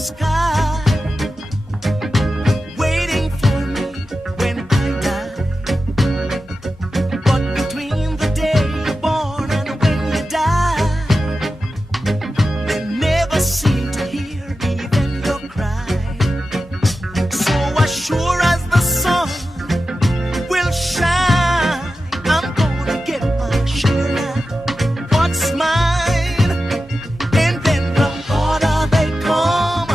sky, waiting for me when I die. But between the day you're born and when you die, they never seem to hear even your cry. So as sure as the sun will shine, I'm gonna get my share now. What's mine? And then the harder they come,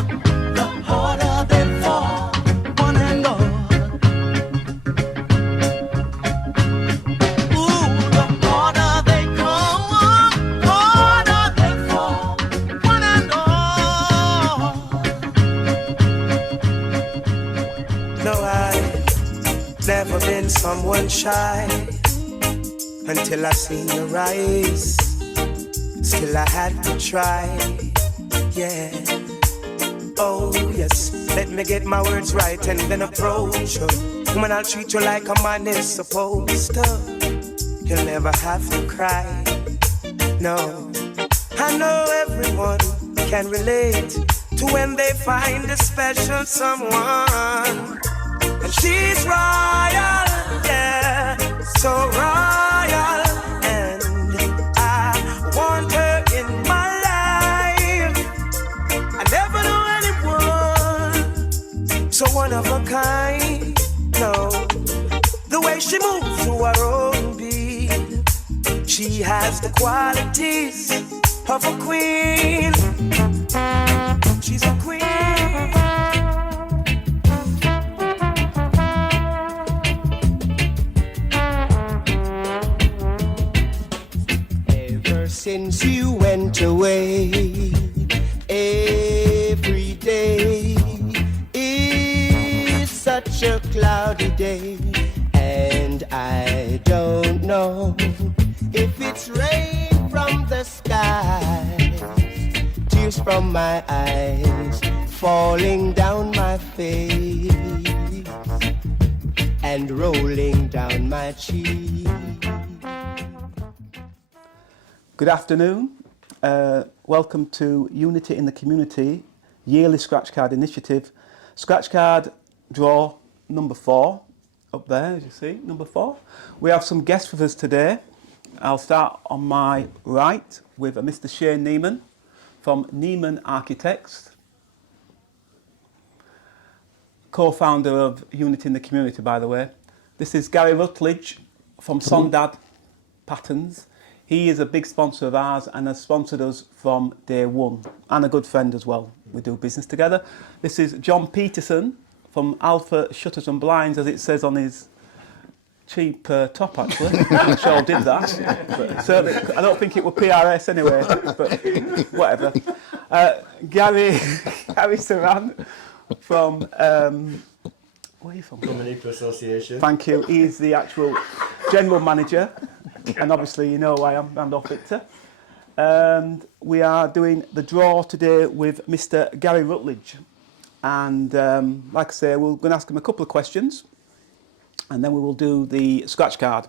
the harder they fall, one and all. Ooh, the harder they come, harder they fall, one and all. No, I've never been someone shy until I seen your eyes. Still I had to try, yeah. Oh yes, let me get my words right and then approach you. When I'll treat you like a man is supposed to. You'll never have to cry, no. I know everyone can relate to when they find a special someone. And she's royal, yeah, so royal. And I want her in my life. I never knew anyone so one of a kind, no. The way she moves to her own beat, she has the qualities of a queen. She's a queen. Ever since you went away, every day is such a cloudy day, and I don't know if it's rain from the skies, tears from my eyes, falling down my face, and rolling down my cheek. Good afternoon. Welcome to Unity in the Community Yearly Scratch Card Initiative. Scratch Card draw number 4, up there as you see, number 4. We have some guests with us today. I'll start on my right with Mr. Shayne Niemen from Niemen Architects, co-founder of Unity in the Community, by the way. This is Gary Routledge from Sondad Patterns. He is a big sponsor of ours and has sponsored us from day one, and a good friend as well. We do business together. This is John Peterson from Alpha Shutters and Blinds, as it says on his cheap top, actually. I'm not sure I did that. But certainly, I don't think it was PRS anyway, but whatever. Gary Serrant from, where are you from? Company Association. Thank you. He's the actual general manager. And obviously you know who I am, Randolph Victor. And we are doing the draw today with Mr. Gary Routledge. And like I say, we're going to ask him a couple of questions, and then we will do the scratch card.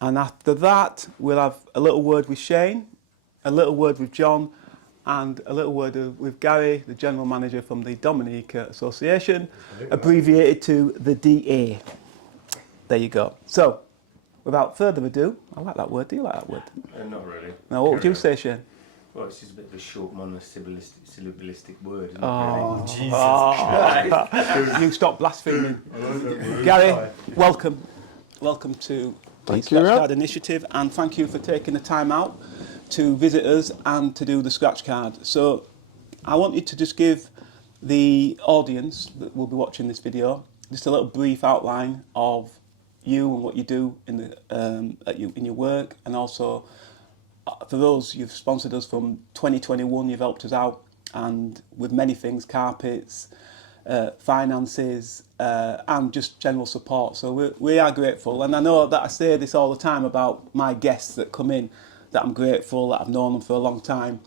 And after that, we'll have a little word with Shayne, a little word with John, and a little word with Gary, the general manager from the Dominica Association, abbreviated to the DA. There you go. So, without further ado, I like that word. Do you like that word? Not really. Now, what would you say, Shayne? Well, it's just a bit of a short, monosyllabistic word, isn't Oh, it, really? Jesus Christ. You stop blaspheming. Gary, welcome. Welcome to the Scratch Card Initiative, and thank you for taking the time out to visit us and to do the scratch card. So I want you to just give the audience that will be watching this video just a little brief outline of you and what you do in the in your work, and also for those, you've sponsored us from 2021, you've helped us out and with many things, carpets, finances, and just general support. So we are grateful, and I know that I say this all the time about my guests that come in, that I'm grateful, that I've known them for a long time.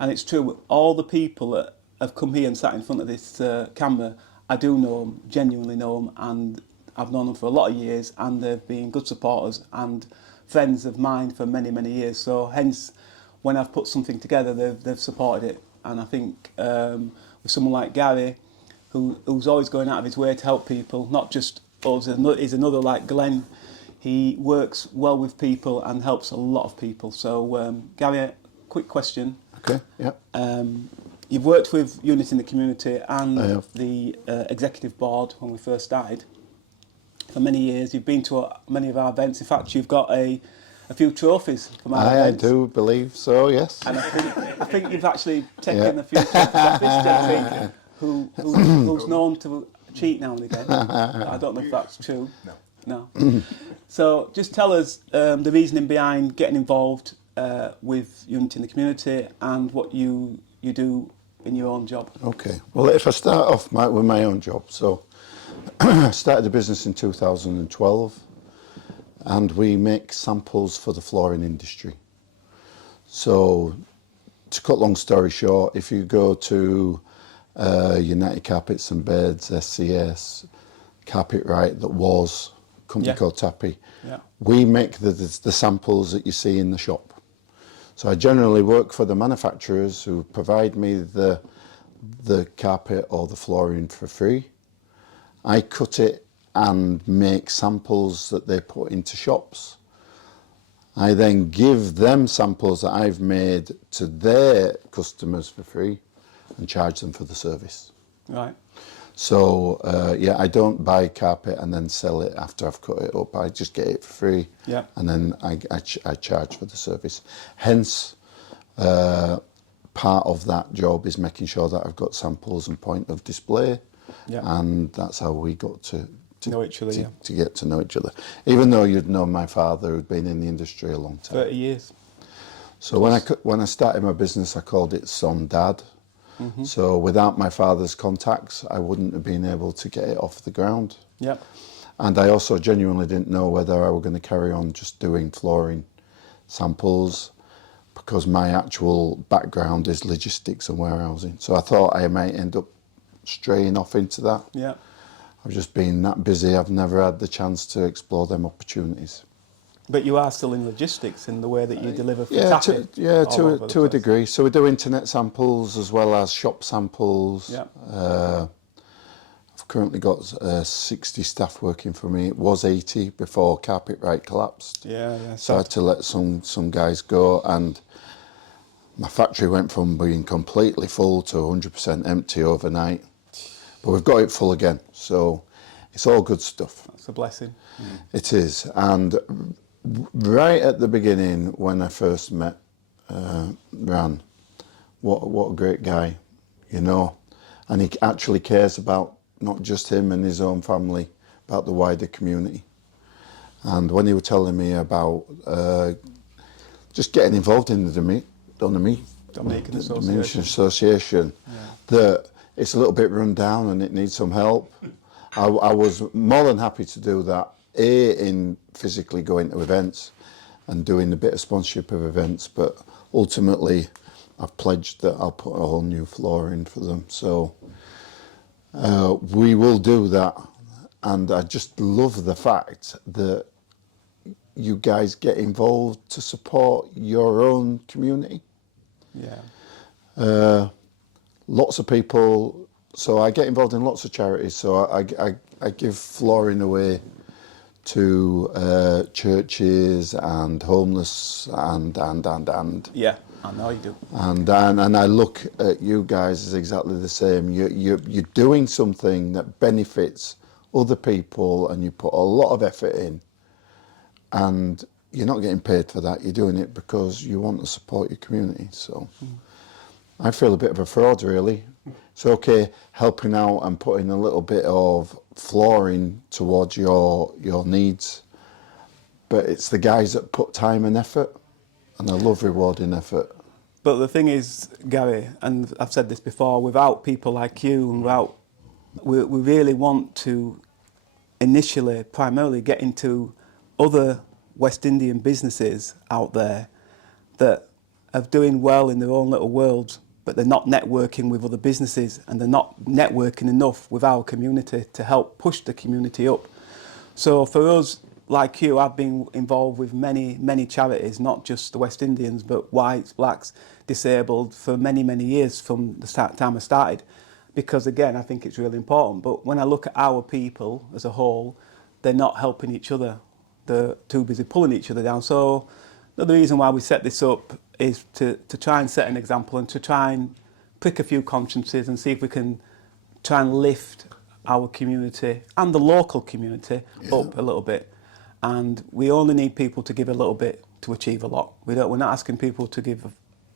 And it's true, all the people that have come here and sat in front of this camera, I do know them, genuinely know them, and I've known them for a lot of years, and they've been good supporters and friends of mine for many, many years. So hence, when I've put something together, they've supported it. And I think with someone like Gary, who's always going out of his way to help people, not just us. Is another like Glenn. He works well with people and helps a lot of people. So, Gary, quick question. Okay, yeah. You've worked with Unity in the Community and the executive board when we first started for many years. You've been to many of our events. In fact, you've got a few trophies from our events. I do believe so, yes. And I think you've actually taken a few trophies off this gentleman who's known to cheat now and again. I don't know if that's true. No. So just tell us the reasoning behind getting involved with Unity in the Community and what you do in your own job. Okay. Well, if I start off with my own job, so I started the business in 2012 and we make samples for the flooring industry. So to cut long story short, if you go to United Carpets and Beds, SCS, Carpetright that was a company called Tappy, we make the samples that you see in the shop. So I generally work for the manufacturers who provide me the carpet or the flooring for free. I cut it and make samples that they put into shops. I then give them samples that I've made to their customers for free and charge them for the service. Right. So, I don't buy carpet and then sell it after I've cut it up. I just get it for free, and then I charge for the service. Hence, part of that job is making sure that I've got samples and point of display, and that's how we got to know each other, to get to know each other. Even though you'd known my father, who'd been in the industry a long time. 30 years. So when I started my business, I called it Son Dad. Mm-hmm. So without my father's contacts, I wouldn't have been able to get it off the ground. Yep. And I also genuinely didn't know whether I were going to carry on just doing flooring samples because my actual background is logistics and warehousing. So I thought I might end up straying off into that. Yeah. I've just been that busy, I've never had the chance to explore them opportunities. But you are still in logistics in the way that you deliver for Tappy? To a degree. So we do internet samples as well as shop samples. Yeah. I've currently got 60 staff working for me. It was 80 before Carpetright collapsed. So I had to let some guys go, and my factory went from being completely full to 100% empty overnight. But we've got it full again, so it's all good stuff. That's a blessing. It is, and right at the beginning when I first met Ran, what a great guy, you know, and he actually cares about not just him and his own family, about the wider community. And when he was telling me about just getting involved in the Dominican Association, that it's a little bit run down and it needs some help, I was more than happy to do that. In physically going to events and doing a bit of sponsorship of events, but ultimately I've pledged that I'll put a whole new floor in for them. So we will do that, and I just love the fact that you guys get involved to support your own community. Lots of people, so I get involved in lots of charities, so I give flooring away to churches and homeless and yeah, I know you do. And I look at you guys as exactly the same. You're doing something that benefits other people, and you put a lot of effort in, and you're not getting paid for that. You're doing it because you want to support your community. So I feel a bit of a fraud, really. It's okay helping out and putting a little bit of flooring towards your needs, but it's the guys that put time and effort, and I love rewarding effort. But the thing is, Gary, and I've said this before, without people like you, and we really want to initially, primarily get into other West Indian businesses out there that are doing well in their own little worlds, but they're not networking with other businesses, and they're not networking enough with our community to help push the community up. So for us, like you, I've been involved with many charities, not just the West Indians, but whites, blacks, disabled, for many years from the time I started. because again, I think it's really important. But when I look at our people as a whole, they're not helping each other. They're too busy pulling each other down. So the reason why we set this up is to try and set an example and to try and prick a few consciences and see if we can try and lift our community and the local community up a little bit. And we only need people to give a little bit to achieve a lot. We're not asking people to give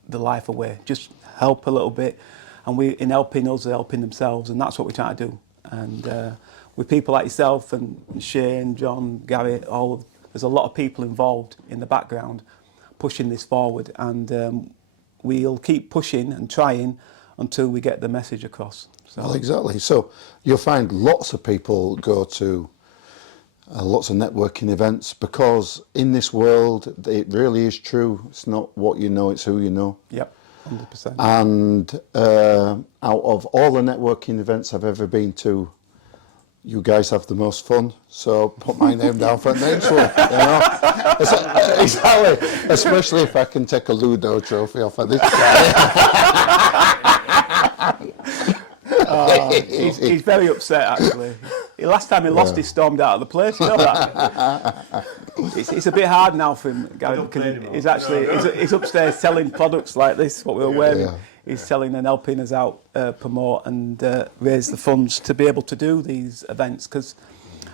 the life away. Just help a little bit, and in helping us, they're helping themselves, and that's what we're trying to do. And with people like yourself and Shayne, John, Gary, there's a lot of people involved in the background pushing this forward, and we'll keep pushing and trying until we get the message across. So. Well, exactly. So you'll find lots of people go to lots of networking events, because in this world, it really is true. It's not what you know, it's who you know. Yep, 100%. And out of all the networking events I've ever been to, you guys have the most fun. So put my name down for the next one. You know? Exactly. Especially if I can take a Ludo trophy off of this guy. He's very upset, actually. Last time he lost, he stormed out of the place. You know that? It's a bit hard now for him, Gary, because he's upstairs selling products like this, what we were wearing. Yeah. He's selling and helping us out, promote and raise the funds to be able to do these events. Because,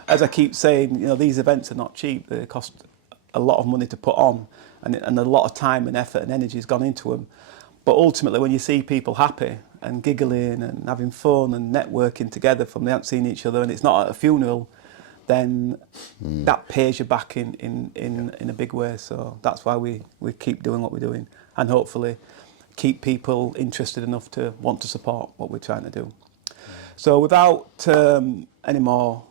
as I keep saying, you know, these events are not cheap. They cost a lot of money to put on, and a lot of time and effort and energy has gone into them. But ultimately, when you see people happy and giggling and having fun and networking together from they haven't seen each other, and it's not at a funeral, then that pays you back in a big way. So that's why we keep doing what we're doing, and hopefully keep people interested enough to want to support what we're trying to do. So without any more,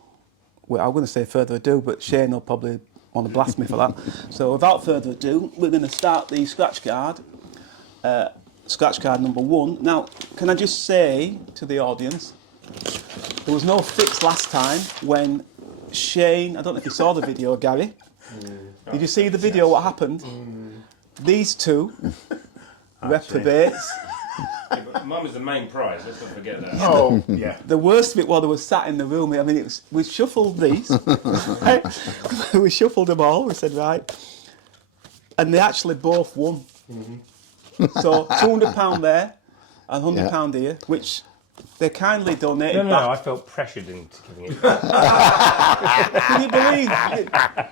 I'm going to say further ado, but Shayne will probably want to blast me for that. So without further ado, we're going to start the scratch card. Scratch card number 1. Now, can I just say to the audience, there was no fix last time when Shayne, I don't know if you saw the video, Gary. Did you see the video, what happened? These two reprobates. Yeah, but Mum is the main prize, let's not forget that. Oh, yeah. The worst of it while they were sat in the room, I mean, we shuffled these. We shuffled them all, we said, right. And they actually both won. So £200 there and £100 here, which they kindly donated back. No, I felt pressured into giving it back. Can you believe?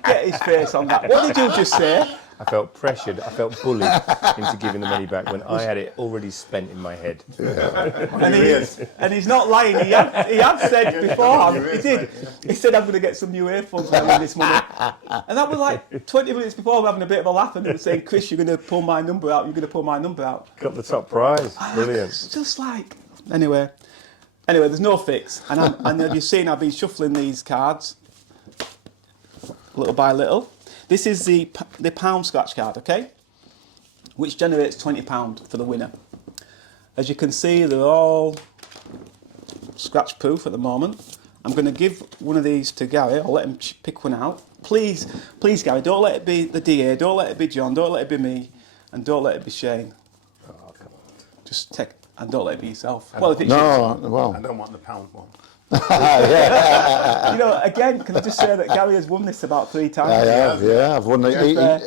Get his face on that. What did you just say? I felt pressured, I felt bullied into giving the money back when I had it already spent in my head. And he's not lying. He had said before, he did. He said, I'm going to get some new earphones when I win this money. And that was like 20 minutes before, we were having a bit of a laugh, and he was saying, Chris, you're going to pull my number out, you're going to pull my number out. Got the top prize, brilliant. It's just like, anyway, there's no fix. And you've seen I've been shuffling these cards, little by little. This is the pound scratch card, okay? Which generates £20 for the winner. As you can see, they're all scratch proof at the moment. I'm going to give one of these to Gary. I'll let him pick one out. Please, Gary, don't let it be the DA, don't let it be John, don't let it be me, and don't let it be Shayne. Oh, come on. Just take, and don't let it be yourself. I don't want the pound one. You know, again, can I just say that Gary has won this about 3 times? I have, yeah. I've won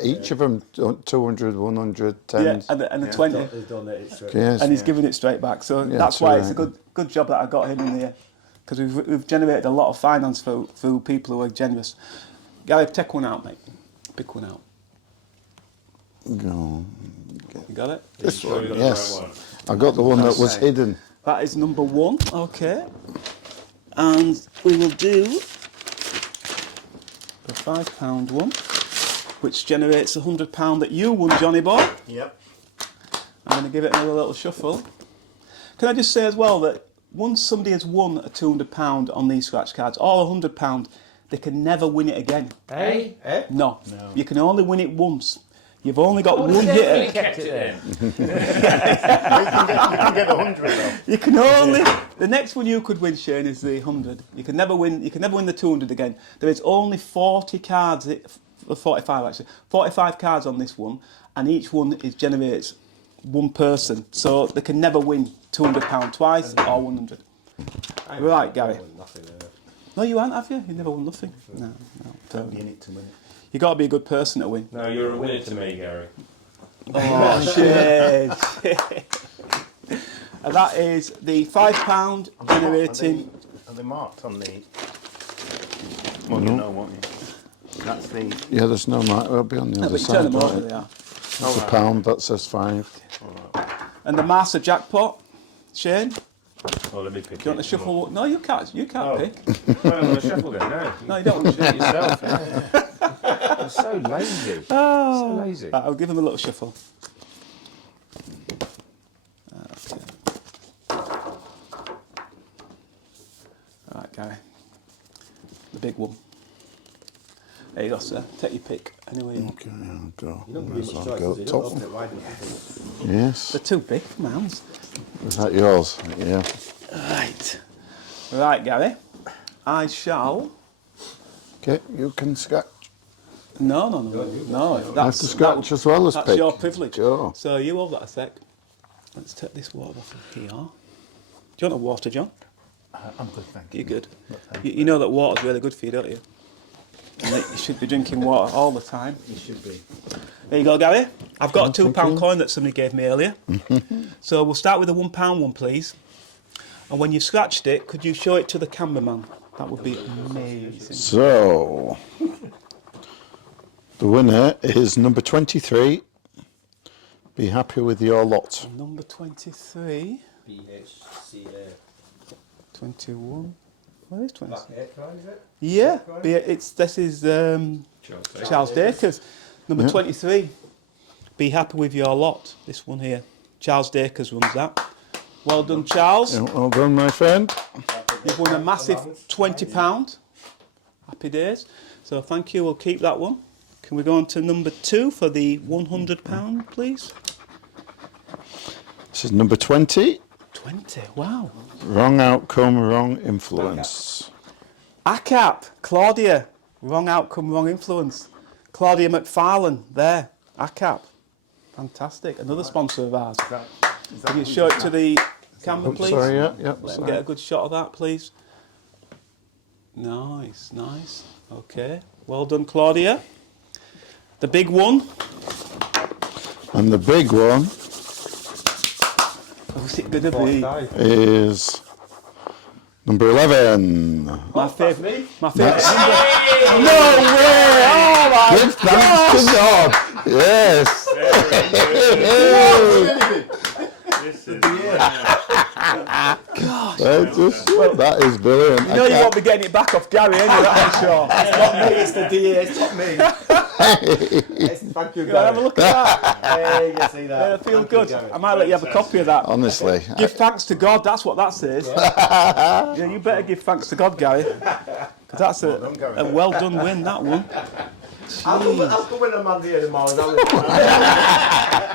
each of them 200, 100, 10. Yeah, and the 20. Yes. And he's giving it straight back. So that's why it's a good job that I got him in there. Because we've generated a lot of finance through people who are generous. Gary, take one out, mate. Pick one out. Go. You got it? This one, yes. I got the one that was hidden. That is number 1, okay. And we will do the £5 one, which generates £100 that you won, Johnny boy. Yep. I'm going to give it another little shuffle. Can I just say as well that once somebody has won a £200 on these scratch cards, or £100, they can never win it again. Hey? No. You can only win it once. You've only got one hitter. Kept it then. You can get 100 though. You can only the next one you could win, Shayne, is the 100. You can never win the 200 again. There is only 40 cards, 45 actually, 45 cards on this one, and each one generates one person, so they can never win £200 twice or 100. Right, Gary. No, you haven't, have you? You never won nothing. No. Don't be in it to win it. You got to be a good person to win. No, you're a winner to me, Gary. Oh, shit. And that is the £5 generating. Are they marked on the? Well, you know, won't you? That's the. Yeah, there's no mark. It'll be on the No, other but you side. turn them Right? over, they are. That's £1 that says 5. And the master jackpot, Shayne. Oh, let me pick. Do you want to shuffle? No, you can't. You can't pick. Well, I'm going to shuffle then. No, you don't want to Do it shuffle. yourself. You're so lazy. So lazy. Right, I'll give him a little shuffle. Okay. Right, Gary. The big one. There you go, sir. Take your pick. Anyway. Okay, I'll go. You don't give me I'll choices, go you top don't open one. it wide enough. Yes. They're too big for my hands. Is that yours? Yeah. Right. Right, Gary. I shall. Okay, you can scratch. No. I have to scratch as well as That's pick. your privilege. Sure. So you hold that a sec. Let's take this water off of here. Do you want a water, John? I'm good, thank you. You're good. You know that water's really good for you, don't you? And that you should be drinking water all the time. You should be. There you go, Gary. I've got a Thank £2 you. coin that somebody gave me earlier. So we'll start with the £1 one, please. And when you've scratched it, could you show it to the cameraman? That would be amazing. So, the winner is number 23. Be happy with your lot. Number 23, BHCA. 21. Where is 20? Back 8 card, is it? Yeah, this is Charles Dacres. Number 23. Be happy with your lot. This one here. Charles Dacres runs that. Well done, Charles. Yeah, well done, my friend. You've won a massive £20. Happy days. So thank you. We'll keep that one. Can we go on to number 2 for the £100, please? This is number 20. 20. Wow. Wrong outcome, wrong influence. ACAP. Claudia. Wrong outcome, wrong influence. Claudia McFarlane. There. ACAP. Fantastic. Another sponsor of ours. Can you show it to the camera, please? Sorry, yeah. Let me get a good shot of that, please. Nice. Okay. Well done, Claudia. The big one. And the big one Who's it going to be? is number 11. My favourite. My That's- favourite number. No way! Oh my Give thanks to God. Yes. That is brilliant. You know you won't be getting it back off Gary, anyway, that's for sure. It's not me, it's the DA, it's not me. Thank you, Go and have a Gary. look at that. Hey, you see that? Yeah, I feel Thank you, good. Gary. I might let you have a copy of that. Honestly. Give thanks to God, that's what that says. Yeah, you better give thanks to God, Gary. Because that's a well done win, that one. I'll go win a man the other tomorrow.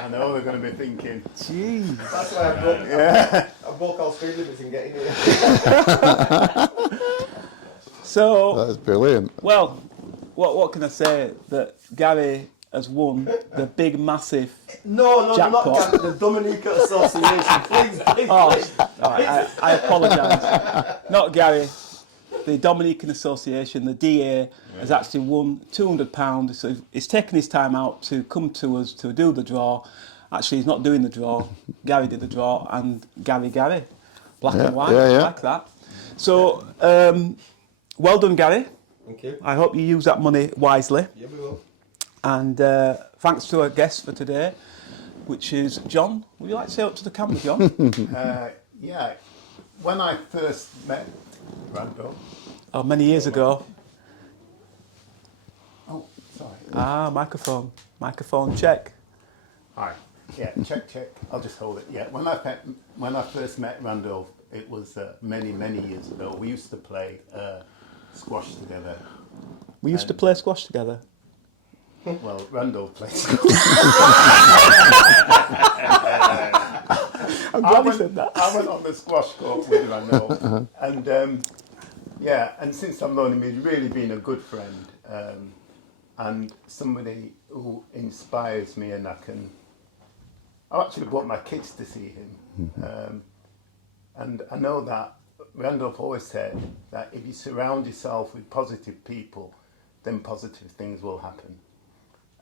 I know they're going to be thinking. Jeez. That's why I broke all speed limits in getting here. So, That is brilliant. well, what can I say? That Gary has won the big, massive... No, Jackpot. not the Dominica Association. Please. I apologise. Not Gary. The Dominican Association, the DA, has actually won £200. So he's taken his time out to come to us to do the draw. Actually, he's not doing the draw. Gary did the draw, and Gary. Black and white, like that. So, well done, Gary. Thank you. I hope you use that money wisely. Yeah, we will. And thanks to our guest for today, which is John. Would you like to say up to the camera, John? Yeah. When I first met Randall. Oh, many years ago. Oh, sorry. Microphone check. Hi. Yeah, check. I'll just hold it. Yeah, when I first met Randall, it was many years ago. We used to play squash together. We used to play squash together. Well, Randall played squash. I'm glad you said that. I went on the squash court with Randall, and and since I've known him, he's really been a good friend, and somebody who inspires me, and I actually brought my kids to see him. And I know that Randolph always said that if you surround yourself with positive people, then positive things will happen.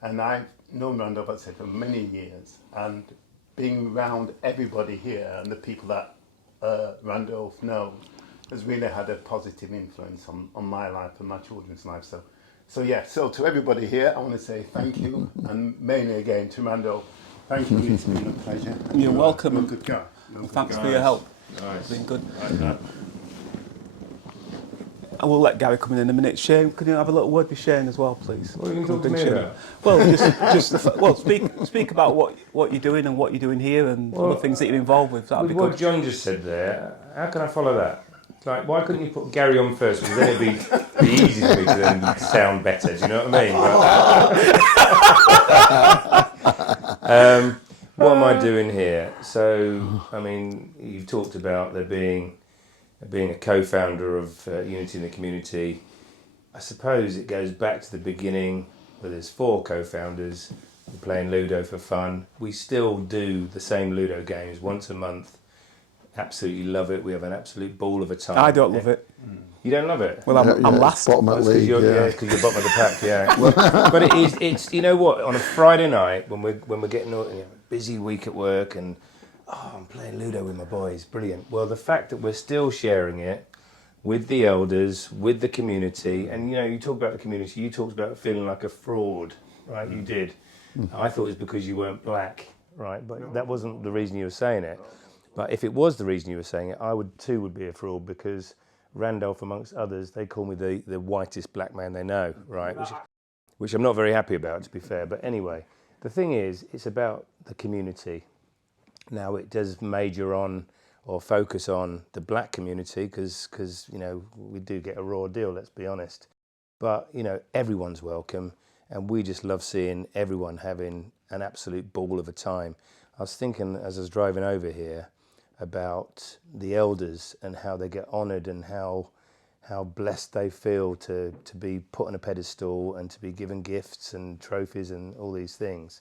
And I've known Randolph, as I said, for many years. And being around everybody here and the people that Randolph knows has really had a positive influence on my life and my children's life. So to everybody here, I want to say thank you. And mainly again to Randolph, thank you. It's been a pleasure. You're welcome. You're a good guy. Thanks for your help. Nice. It's been good. Like that. I will let Gary come in a minute. Shayne, could you have a little word with Shayne as well, please? What are you going to talk to me about? Well, speak about what you're doing and what you're doing here and all the things that you're involved with. That'd With be what good. John just said there, how can I follow that? Like, why couldn't you put Gary on first? Because then it'd be easy for me to then sound better. Do you know what I mean? But, what am I doing here? So, I mean, you've talked about there being a co-founder of Unity in the Community. I suppose it goes back to the beginning where there's 4 co-founders. We're playing Ludo for fun. We still do the same Ludo games once a month. Absolutely love it. We have an absolute ball of a time. I don't love it. You don't love it? Well, I'm last. Bottom of the league, Because you're bottom of the pack, yeah. But it's you know what? On a Friday night when we're getting busy week at work and I'm playing Ludo with my boys, brilliant. Well, the fact that we're still sharing it with the elders, with the community, and you talk about the community. You talked about feeling like a fraud, right? You did. I thought it was because you weren't black, right? But that wasn't the reason you were saying it. But if it was the reason you were saying it, I would be a fraud because Randolph, amongst others, they call me the whitest black man they know, right? Which I'm not very happy about, to be fair. But anyway, the thing is, it's about the community. Now, it does major on or focus on the black community because we do get a raw deal, let's be honest. But, everyone's welcome, and we just love seeing everyone having an absolute ball of a time. I was thinking, as I was driving over here, about the elders and how they get honoured and how blessed they feel to be put on a pedestal and to be given gifts and trophies and all these things.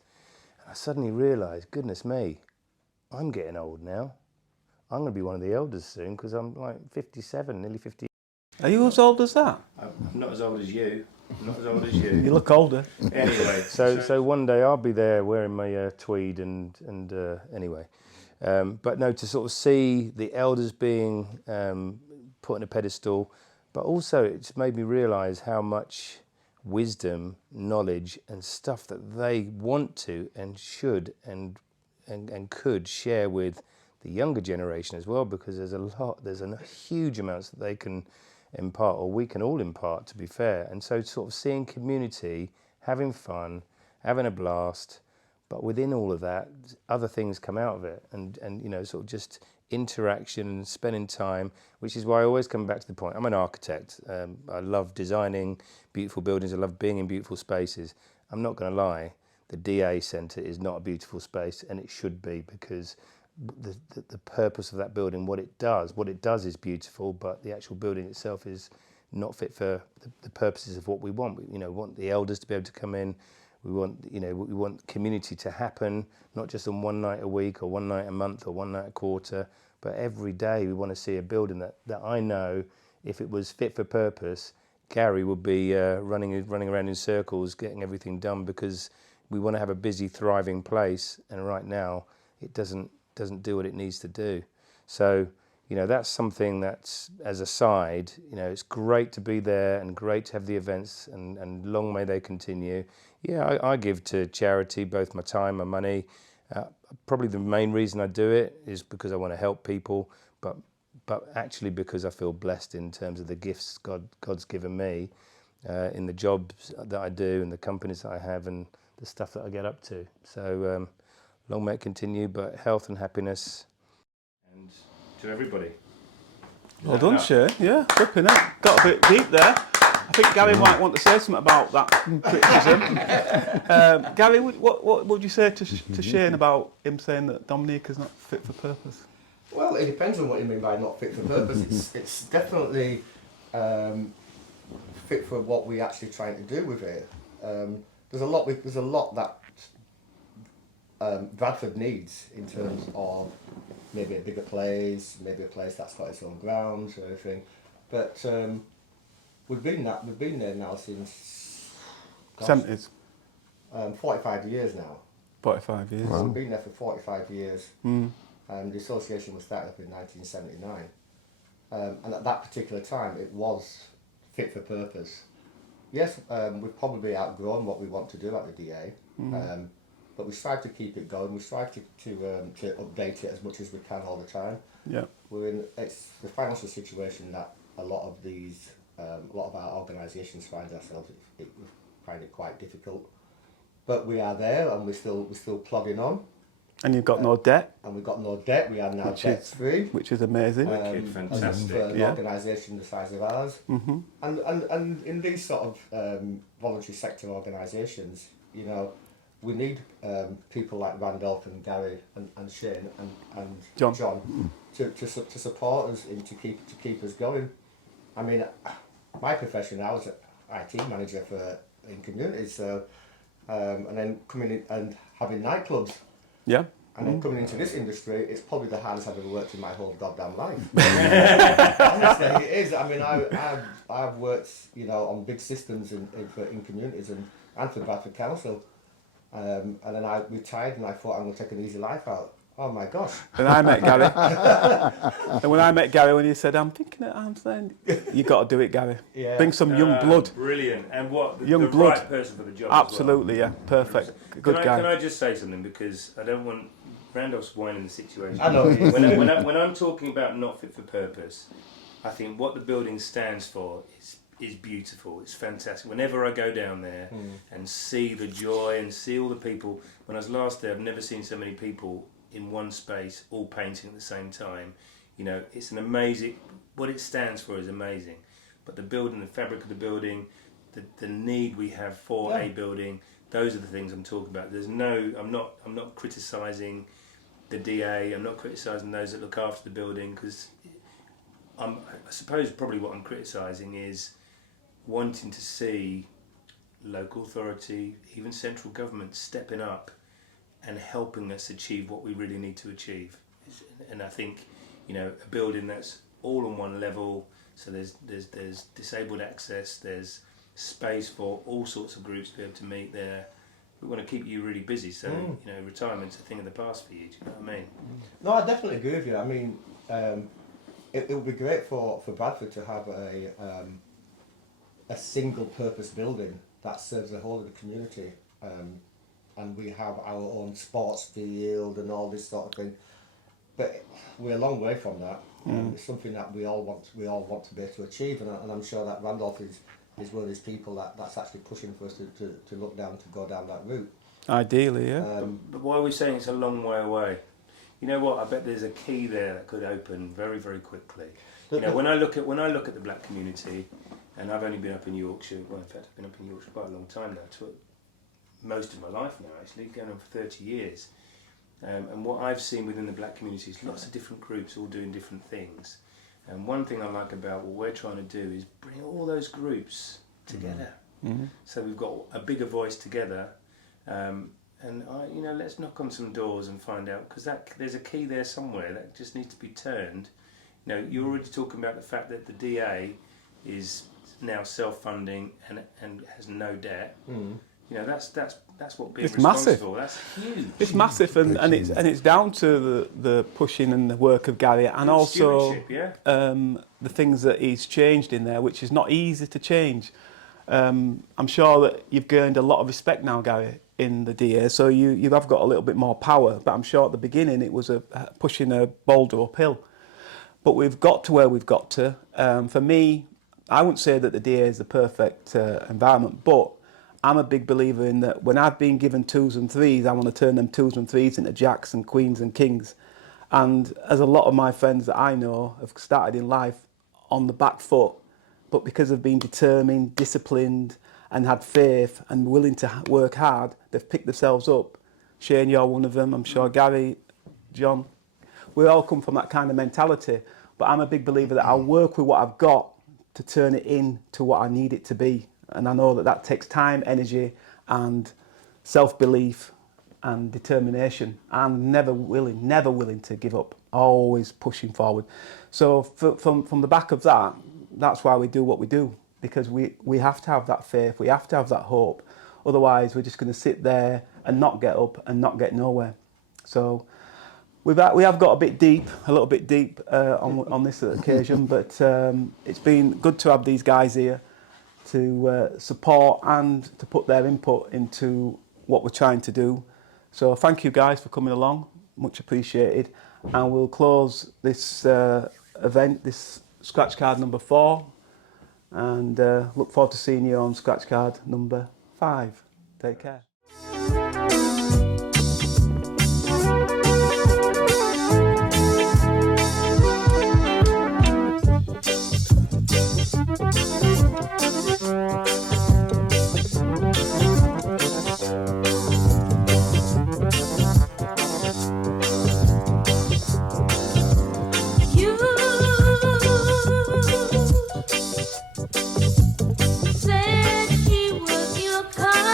And I suddenly realised, goodness me, I'm getting old now. I'm going to be one of the elders soon because I'm like 57, nearly 50. Are you as old as that? I'm not as old as you. Not as old as you. You look older. Anyway, so one day I'll be there wearing my tweed and anyway. But no, to sort of see the elders being put on a pedestal, but also it's made me realise how much wisdom, knowledge and stuff that they want to and should and could share with the younger generation as well, because there's a huge amounts that they can impart, or we can all impart, to be fair. And so sort of seeing community, having fun, having a blast, but within all of that, other things come out of it, and sort of just interaction, spending time, which is why I always come back to the point. I'm an architect. I love designing beautiful buildings. I love being in beautiful spaces. I'm not going to lie, the DA Centre is not a beautiful space, and it should be, because the purpose of that building, what it does is beautiful, but the actual building itself is not fit for the purposes of what we want. We want the elders to be able to come in. We want community to happen, not just on one night a week or one night a month or one night a quarter, but every day. We want to see a building that I know, if it was fit for purpose, Gary would be running around in circles getting everything done, because we want to have a busy, thriving place, and right now it doesn't do what it needs to do. So that's something that's, as a side, it's great to be there and great to have the events, and long may they continue. Yeah, I give to charity both my time, my money. Probably the main reason I do it is because I want to help people, but actually because I feel blessed in terms of the gifts God's given me in the jobs that I do and the companies that I have and the stuff that I get up to. So long may it continue, but health and happiness, and to everybody. Well done, Shayne. Yeah, flipping it. Got a bit deep there. I think Gary might want to say something about that criticism. Gary, what would you say to Shayne about him saying that Dominique is not fit for purpose? Well, it depends on what you mean by not fit for purpose. It's definitely fit for what we're actually trying to do with it. There's a lot that Bradford needs in terms of maybe a bigger place, maybe a place that's got its own grounds or everything. But we've been there now since 70s. 45 years now. 45 years. So we've been there for 45 years. The association was started up in 1979. And at that particular time, it was fit for purpose. Yes, we've probably outgrown what we want to do at the DA, but we strive to keep it going. We strive to update it as much as we can all the time. Yeah. It's the financial situation that a lot of our organisations find ourselves. We find it quite difficult, but we are there and we're still plodding on. And you've got no debt. And we've got no debt. We are now debt free, which is amazing. Fantastic. For an organisation the size of ours, and in these sort of voluntary sector organisations, you know, we need people like Randolph and Gary and Shayne and John to support us and to keep us going. I mean, my profession, I was an IT manager in communities, so and then coming in and having nightclubs. Yeah. And then coming into this industry, it's probably the hardest I've ever worked in my whole goddamn life. Honestly, it is. I mean, I've worked, you know, on big systems in communities and for Bradford Council. And then I retired and I thought I'm going to take an easy life out. Oh my gosh. And I met Gary, when he said, I'm thinking at arm's length, you got to do it, Gary. Yeah. Bring some young blood. Brilliant. And what, young the blood. Right person for the job. Absolutely, as well. Yeah. Perfect. Good guy. Can I just say something, because I don't want Randolph's whining the situation. I know. when I'm talking about not fit for purpose, I think what the building stands for is beautiful. It's fantastic. Whenever I go down there and see the joy and see all the people, when I was last there, I've never seen so many people in one space, all painting at the same time. You know, it's an amazing, what it stands for is amazing. But the building, the fabric of the building, the need we have for a building, those are the things I'm talking about. I'm not criticising the DA, I'm not criticising those that look after the building, because I suppose probably what I'm criticising is wanting to see local authority, even central government, stepping up and helping us achieve what we really need to achieve. And I think, you know, a building that's all on one level, so there's disabled access, there's space for all sorts of groups to be able to meet there. We want to keep you really busy, so you know, retirement's a thing of the past for you. Do you know what I mean? No, I definitely agree with you. I mean, it would be great for Bradford to have a single purpose building that serves the whole of the community, and we have our own sports field and all this sort of thing. But we're a long way from that. It's something that we all want to be able to achieve, and I'm sure that Randolph is one of these people that's actually pushing for us to look down, to go down that route. Ideally, yeah. But why are we saying it's a long way away? You know what? I bet there's a key there that could open very, very quickly. You know, when I look at the black community, and I've only been up in Yorkshire. Well, in fact, I've been up in Yorkshire quite a long time now. Most of my life now, actually, going on for 30 years. And what I've seen within the black community is lots of different groups all doing different things. And one thing I like about what we're trying to do is bring all those groups together. So we've got a bigger voice together. You know, let's knock on some doors and find out, because there's a key there somewhere that just needs to be turned. You know, you're already talking about the fact that the DA is now self-funding and has no debt. You know, that's what being responsible. That's huge. It's massive, and it's down to the pushing and the work of Gary, and also the things that he's changed in there, which is not easy to change. I'm sure that you've gained a lot of respect now, Gary, in the DA, so you have got a little bit more power. But I'm sure at the beginning it was pushing a boulder uphill. But we've got to where we've got to. For me, I wouldn't say that the DA is the perfect environment, but I'm a big believer in that when I've been given 2s and 3s, I want to turn them 2s and 3s into jacks and queens and kings. And as a lot of my friends that I know have started in life on the back foot, but because they've been determined, disciplined, and had faith and willing to work hard, they've picked themselves up. Shayne, you're one of them. I'm sure Gary, John, we all come from that kind of mentality. But I'm a big believer that I'll work with what I've got to turn it into what I need it to be. And I know that takes time, energy, and self-belief. and determination, and never willing to give up, always pushing forward. So from the back of that, that's why we do what we do, because we have to have that faith, we have to have that hope. Otherwise, we're just going to sit there and not get up and not get nowhere. So we have got a little bit deep on this occasion, but it's been good to have these guys here to support and to put their input into what we're trying to do. So thank you guys for coming along, much appreciated. And we'll close this event, this scratch card number 4, and look forward to seeing you on scratch card number 5. Take care. Said he was your cousin.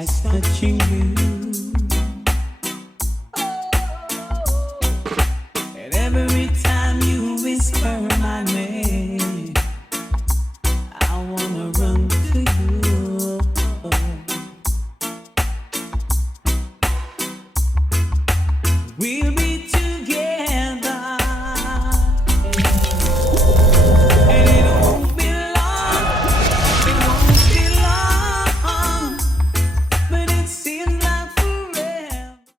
as touching you.